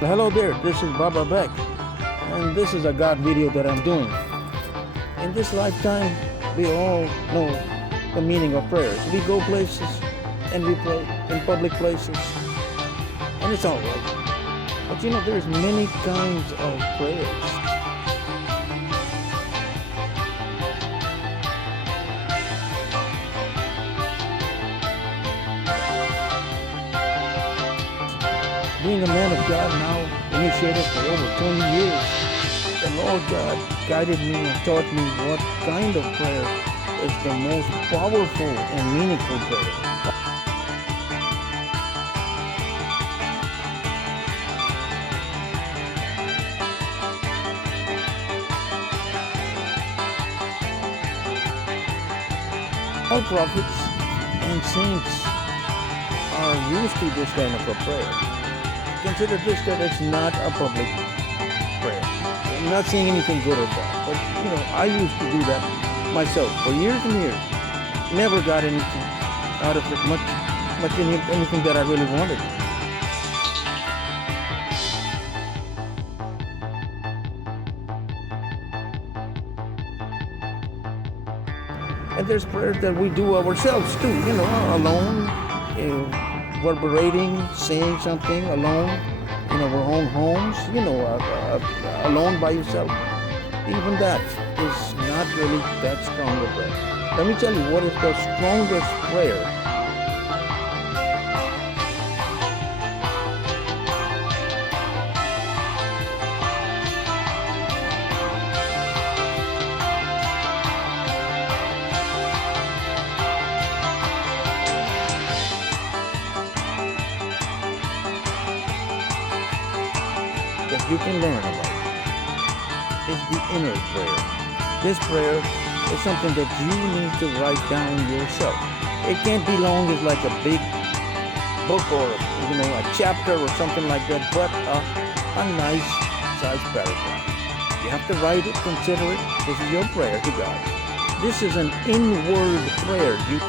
Hello there, this is Beck, and this is a God video that I'm doing. In this lifetime, we all know the meaning of prayers. We go places and we pray in public places, and it's all right. But there's many kinds of prayers. Being a man of God now, initiated for over 20 years, the Lord God guided me and taught me what kind of prayer is the most powerful and meaningful prayer. All prophets and saints are used to this kind of a prayer. Consider this, that it's not a public prayer. I'm not saying anything good or bad, but I used to do that myself for years and years. Never got anything out of it, anything that I really wanted. And there's prayers that we do ourselves too, alone, reverberating, saying something alone in our own homes, alone by yourself. Even that is not really that strong a prayer. Let me tell you what is the strongest prayer. That you can learn about is the inner prayer. This prayer is something that you need to write down yourself. It can't be long as like a big book or a chapter or something like that, but a nice sized paragraph. You have to write it, consider it. This is your prayer to God. This is an inward prayer. You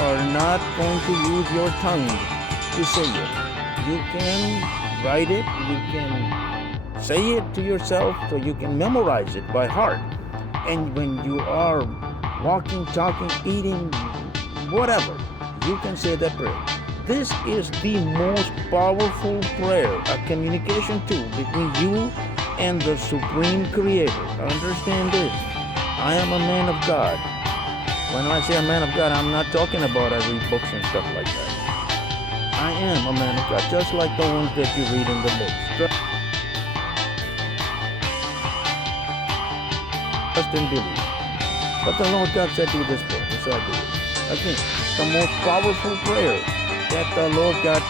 are not going to use your tongue to say it. You can write it, you can say it to yourself, so you can memorize it by heart. And when you are walking, talking, eating, whatever, you can say that prayer. This is the most powerful prayer, a communication tool between you and the Supreme Creator. Understand this. I am a man of God. When I say a man of God, I'm not talking about I read books and stuff like that. I am a man of God, just like the ones that you read in the books. Trust and believe. But the Lord God said, do this prayer, so I do it. Again, the most powerful prayer that the Lord God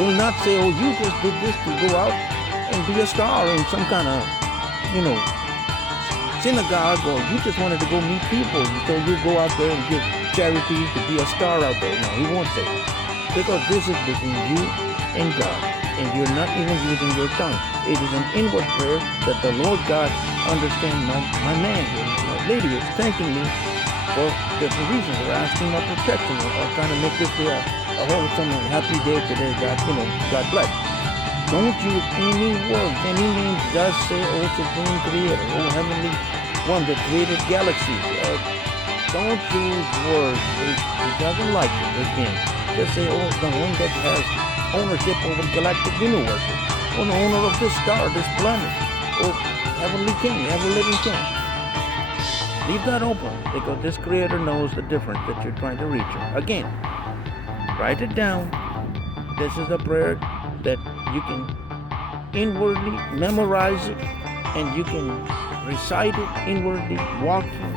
will not say, oh, you just did this to go out and be a star in some kind of, synagogue, or you just wanted to go meet people, so you go out there and give charity to be a star out there. No, he won't say that. Because this is between you and God, and you're not even using your tongue. It is an inward prayer that the Lord God understands. My man here, my lady is thanking me for different reasons. They're asking my protection, or trying to make this a wholesome and happy day today. God bless. Don't use any words, any names. Just say, oh, Supreme Creator, oh, Heavenly One that created galaxies. Don't use words. He doesn't like it. Again, just say, oh, the one that has ownership over the galactic universe, or the owner of this star, this planet, or Heavenly King, ever-living King. Leave that open, because this Creator knows the difference that you're trying to reach him. Again, write it down. This is a prayer that you can inwardly memorize it, and you can recite it inwardly, walking.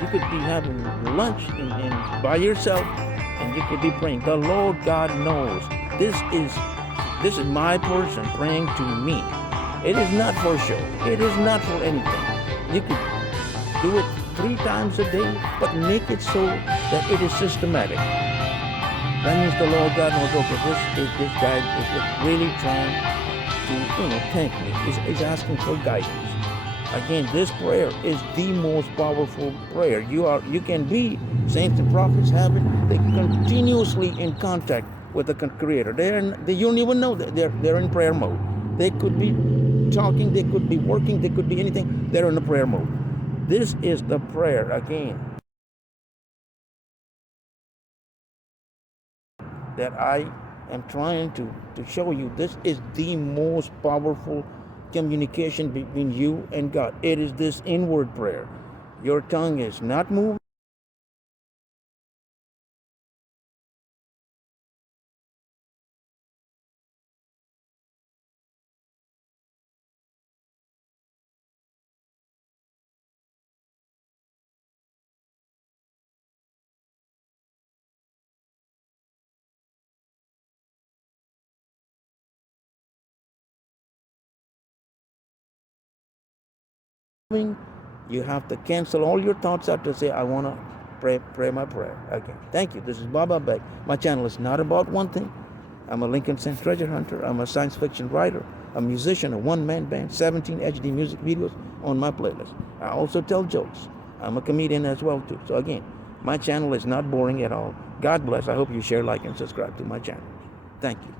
You could be having lunch by yourself, and you could be praying. The Lord God knows. This is my person praying to me. It is not for show. It is not for anything. You could do it 3 times a day, but make it so that it is systematic. That means the Lord God knows, okay, this guy is really trying to, thank me. He's asking for guidance. Again, this prayer is the most powerful prayer. You can be saints and prophets have it. They continuously in contact with the Creator. They you don't even know that they're in prayer mode. They could be talking, they could be working, they could be anything. They're in the prayer mode. This is the prayer again that I am trying to show you. This is the most powerful communication between you and God. It is this inward prayer. Your tongue is not moving. You have to cancel all your thoughts out to say, I want to pray my prayer. Okay. Thank you. This is Baba Beck. My channel is not about one thing. I'm a Lincoln Center treasure hunter. I'm a science fiction writer, a musician, a one-man band, 17 HD music videos on my playlist. I also tell jokes. I'm a comedian as well, too. So again, my channel is not boring at all. God bless. I hope you share, like, and subscribe to my channel. Thank you.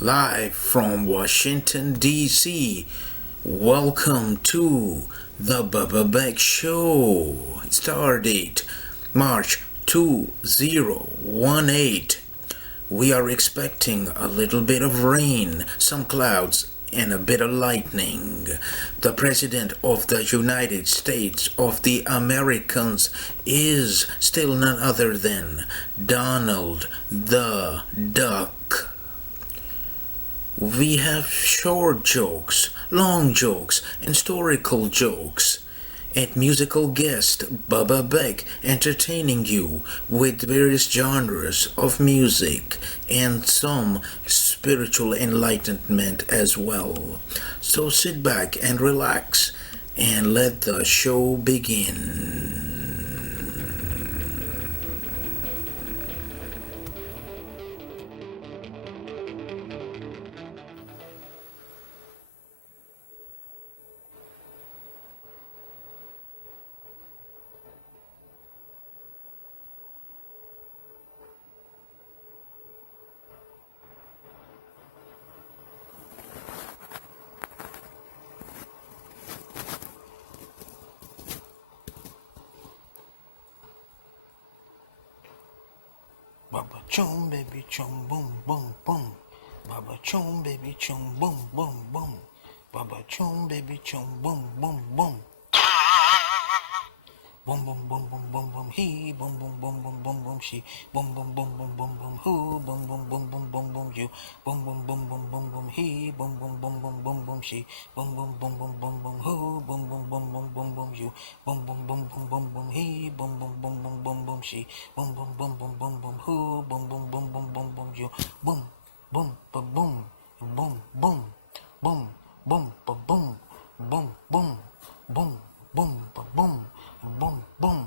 Live from Washington D.C. Welcome to the Beck Show. Star date March 2018. We are expecting a little bit of rain, some clouds, and a bit of lightning. The President of the United States of the Americans is still none other than Donald the Duck. We have short jokes, long jokes, historical jokes, and musical guest Bubba Beck entertaining you with various genres of music and some spiritual enlightenment as well. So sit back and relax and let the show begin. Baba chum baby chum boom boom boom. Baba chum baby chum boom boom boom. Baba chum baby chum boom boom boom. Boom boom boom boom boom boom he boom boom boom boom boom boom she boom boom boom boom boom boom who boom boom boom boom boom boom you boom boom boom boom boom boom he boom boom boom boom boom boom she boom boom boom boom boom boom who boom boom boom boom boom boom you boom boom boom boom boom boom he boom boom boom boom boom boom she boom boom boom boom boom boom who boom boom boom boom boom boom you boom boom ba boom boom boom boom boom ba boom boom boom boom boom ba boom boom boom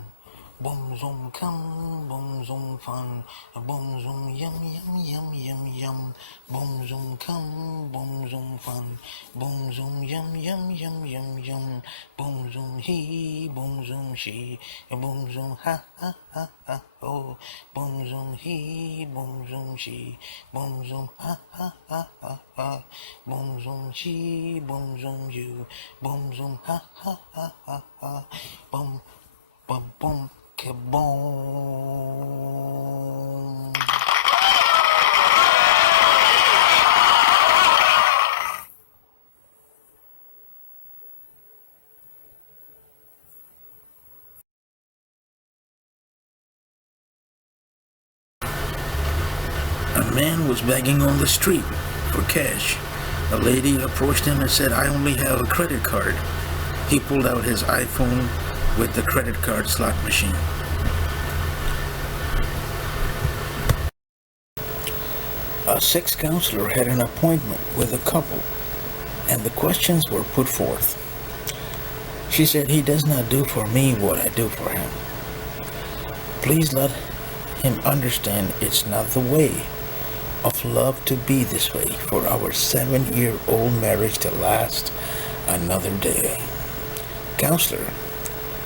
boom zoom come boom zoom fun boom zoom yum yum yum yum yum boom zoom come boom zoom fun boom zoom yum yum yum yum yum boom zoom he boom zoom she boom zoom ha ha ha ha oh boom zoom he boom zoom she boom zoom ha ha ha ha ha boom zoom she boom zoom you boom zoom ha ha ha ha ha boom boom boom kaboom. A man was begging on the street for cash. A lady approached him and said, "I only have a credit card." He pulled out his iPhone with the credit card slot machine. A sex counselor had an appointment with a couple, and the questions were put forth. She said, "He does not do for me what I do for him. Please let him understand it's not the way of love to be this way for our 7-year-old marriage to last another day." Counselor,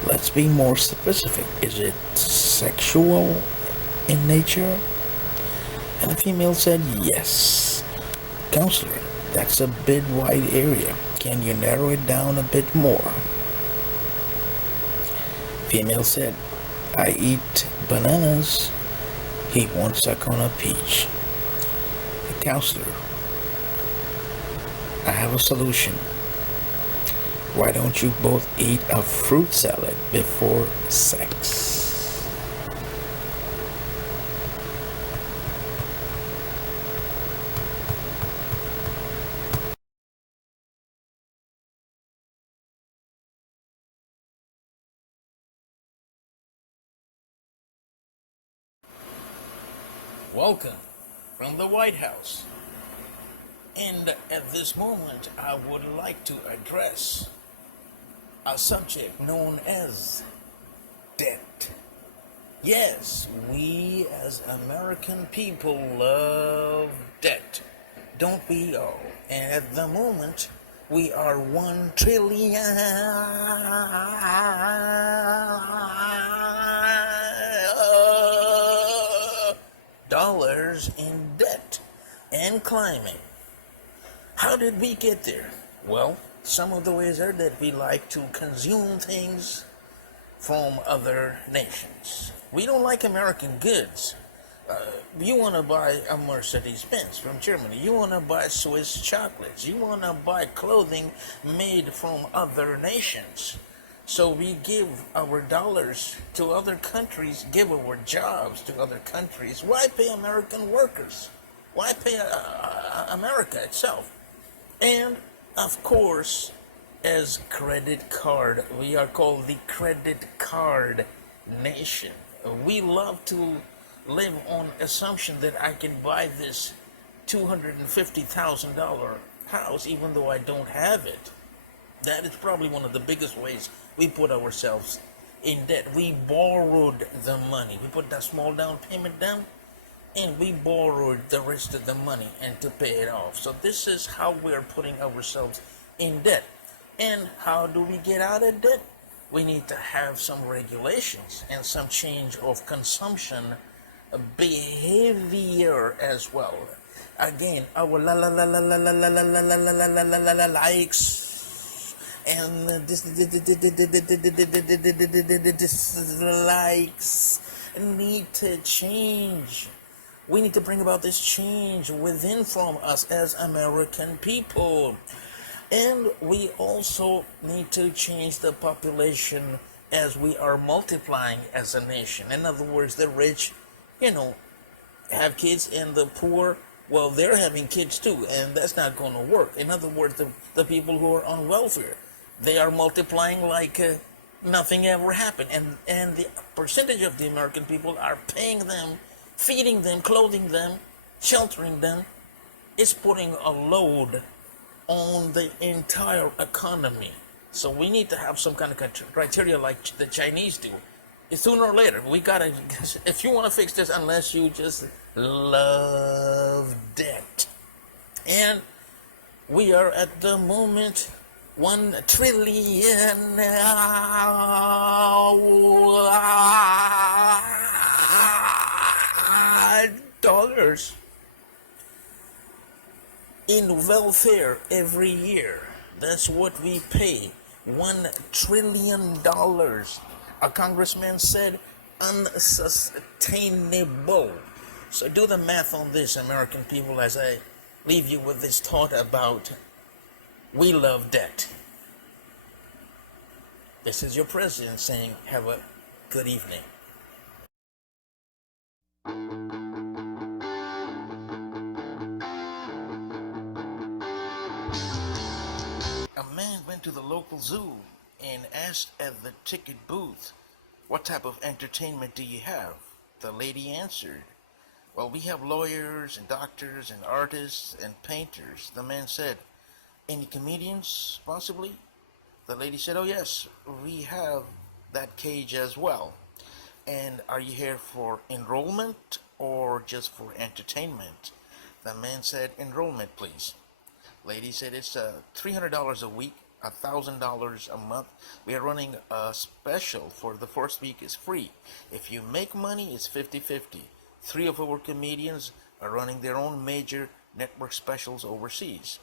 let's be more specific. Is it sexual in nature? And the female said yes. Counselor, that's a bit wide area. Can you narrow it down a bit more? Female said, "I eat bananas. He won't suck on a peach." The counselor, "I have a solution. Why don't you both eat a fruit salad before sex?" Welcome from the White House. And at this moment, I would like to address a subject known as debt. Yes, we as American people love debt, don't we all? And at the moment, we are $1 trillion dollars in debt and climbing. How did we get there? Well, some of the ways are that we like to consume things from other nations. We don't like American goods. You want to buy a Mercedes Benz from Germany. You want to buy Swiss chocolates. You want to buy clothing made from other nations. So we give our dollars to other countries, give our jobs to other countries. Why pay American workers? Why pay America itself? And of course, as credit card, we are called the credit card nation. We love to live on assumption that I can buy this $250,000 house even though I don't have it. That is probably one of the biggest ways we put ourselves in debt. We borrowed the money. We put that small down payment down and we borrowed the rest of the money and to pay it off. So this is how we're putting ourselves in debt. And how do we get out of debt? We need to have some regulations and some change of consumption behavior as well. Again, our likes and dislikes need to change. We need to bring about this change within from us as American people. And we also need to change the population as we are multiplying as a nation. In other words, the rich, have kids, and the poor, well, they're having kids too, and that's not going to work. In other words, the people who are on welfare, they are multiplying like nothing ever happened. And the percentage of the American people are paying them, feeding them, clothing them, sheltering them, is putting a load on the entire economy. So we need to have some kind of criteria like the Chinese do. Sooner or later, we gotta, if you want to fix this, unless you just love debt. And we are at the moment $1 trillion dollars in welfare every year. That's what we pay. $1 trillion. A congressman said unsustainable. So do the math on this, American people, as I leave you with this thought about we love debt. This is your president saying, have a good evening. A man went to the local zoo and asked at the ticket booth, "What type of entertainment do you have?" The lady answered, "Well, we have lawyers and doctors and artists and painters." The man said, "Any comedians, possibly?" The lady said, "Oh yes, we have that cage as well. And are you here for enrollment or just for entertainment?" The man said, "Enrollment, please." Lady said, "It's $300 a week, $1,000 a month. We are running a special for the first week is free. If you make money, it's 50-50. 3 of our comedians are running their own major network specials overseas.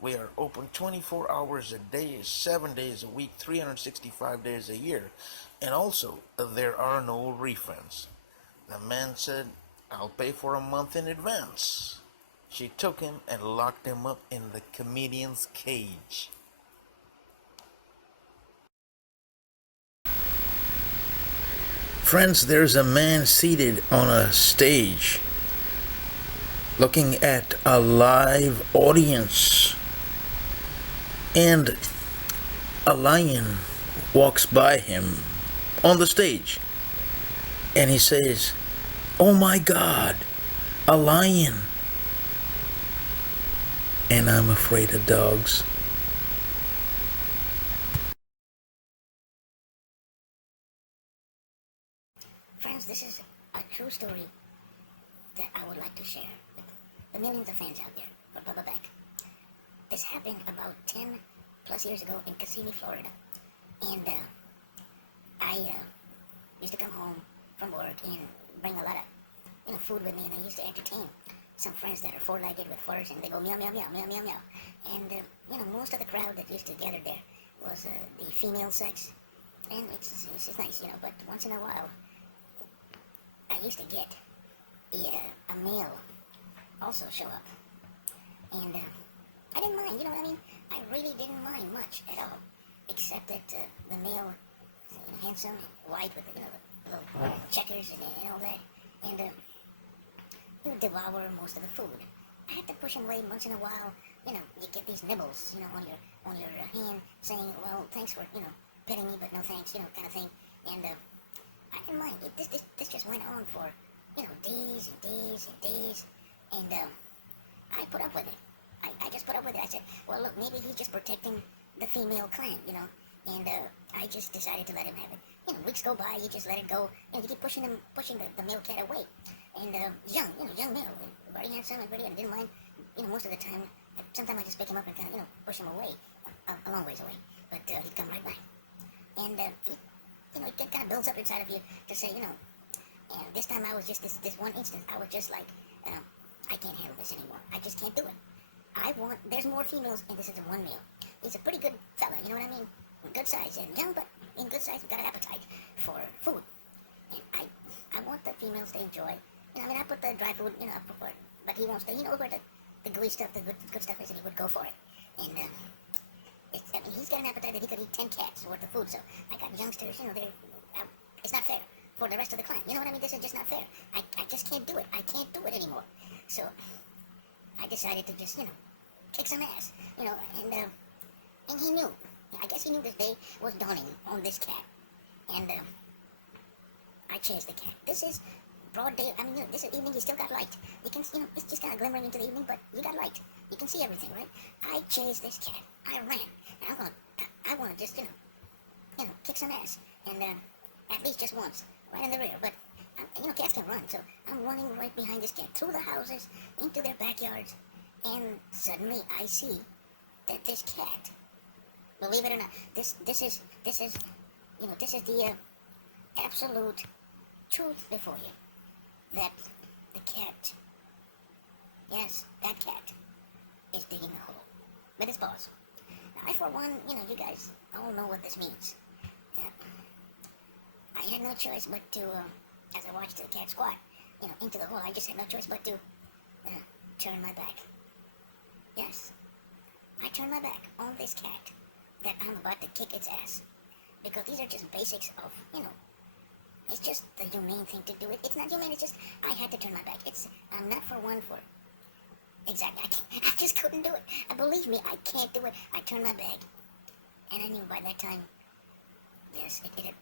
We are open 24 hours a day, 7 days a week, 365 days a year. And also, there are no refunds." The man said, "I'll pay for a month in advance." She took him and locked him up in the comedian's cage. Friends, there's a man seated on a stage looking at a live audience, and a lion walks by him on the stage, and he says, "Oh my God, a lion." And I'm afraid of dogs. Friends, this is a true story that I would like to share with the millions of fans out there for Bubba Beck. This happened about 10 plus years ago in Kissimmee, Florida. And I used to come home from work and bring a lot of food with me, and I used to entertain some friends that are four-legged with furs, and they go meow, meow, meow, meow, meow, meow. And, most of the crowd that used to gather there was the female sex. And it's nice, but once in a while, I used to get a male also show up. And I didn't mind, you know what I mean? I really didn't mind much at all, except that the male, handsome, white with the little checkers and all that, and he would devour most of the food. I had to push him away once in a while. You get these nibbles, on your hand, saying, well, thanks for, petting me, but no thanks, kind of thing. And I didn't mind. This just went on for, days and days and days. And I put up with it. I just put up with it. I said, well, look, maybe he's just protecting the female clan, And I just decided to let him have it. Weeks go by, you just let it go. You keep pushing the male cat away. And young male, very handsome and pretty, and didn't mind, most of the time. Sometimes I just pick him up and kind of, push him away, a long ways away. But he'd come right back. And, it kind of builds up inside of you to say, and this time I was just, this one instance, I was just like, I can't handle this anymore. I just can't do it. There's more females, and this is the one male. He's a pretty good fella, you know what I mean? Good size, and young, but in good size, got an appetite for food. And I want the females to enjoy. I put the dry food, up for it, but he won't stay. Where the gooey stuff, the good stuff is, and he would go for it. And, he's got an appetite that he could eat 10 cats worth of food, so I got youngsters, it's not fair for the rest of the clan. You know what I mean? This is just not fair. I just can't do it. I can't do it anymore. So, I decided to just, kick some ass, and he knew. I guess he knew this day was dawning on this cat. And, I chased the cat. This is broad day. This is evening. You still got light. You can, it's just kind of glimmering into the evening, but you got light. You can see everything, right? I chased this cat. I ran. And I want to just, kick some ass. And, at least just once, right in the rear. But, cats can run, so I'm running right behind this cat, through the houses, into their backyards. And suddenly I see that this cat, believe it or not, this is the absolute truth before you. That the cat, yes, that cat is digging a hole with his paws. Now, I, for one, you guys all know what this means. I had no choice but to, as I watched the cat squat, into the hole, I just had no choice but to turn my back. Yes, I turned my back on this cat that I'm about to kick its ass. Because these are just basics of, it's just the humane thing to do. It's not humane, it's just, I had to turn my back. I'm not for one for, exactly, I just couldn't do it. Believe me, I can't do it. I turned my back, and I knew by that time, yes, it had,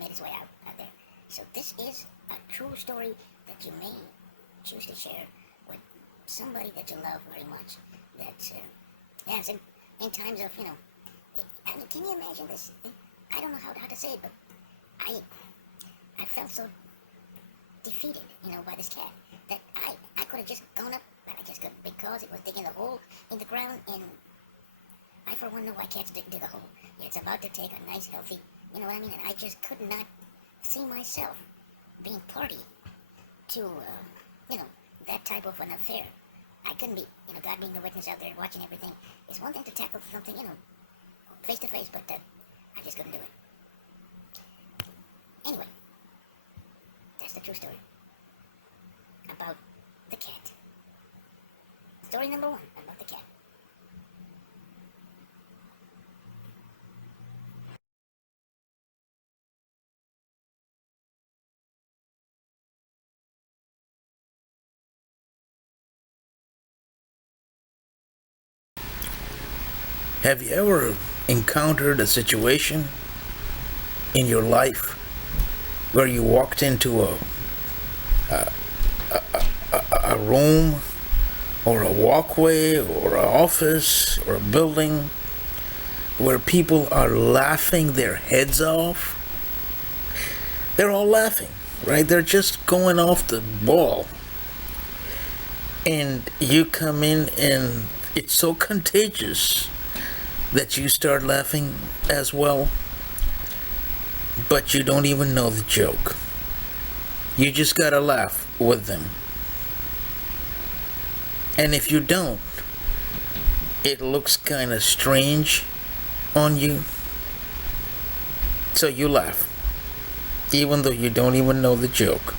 made its way out there. So this is a true story that you may choose to share with somebody that you love very much. That's, yes, in times of, can you imagine this? I don't know how to say it, but I felt so defeated, by this cat, that I could have just gone up, but I just couldn't, because it was digging a hole in the ground, and I, for one, know why cats dig a hole. It's about to take a nice, healthy, you know what I mean, and I just could not see myself being party to, that type of an affair. I couldn't be, God being the witness out there watching everything. It's one thing to tackle something, face to face, but I just couldn't do it. Anyway, that's the true story about the cat. Story number 1 about the cat. Have you ever encountered a situation in your life where you walked into a room or a walkway or an office or a building where people are laughing their heads off? They're all laughing, right? They're just going off the ball. And you come in and it's so contagious that you start laughing as well, but you don't even know the joke. You just gotta laugh with them. And if you don't, it looks kind of strange on you. So you laugh, even though you don't even know the joke.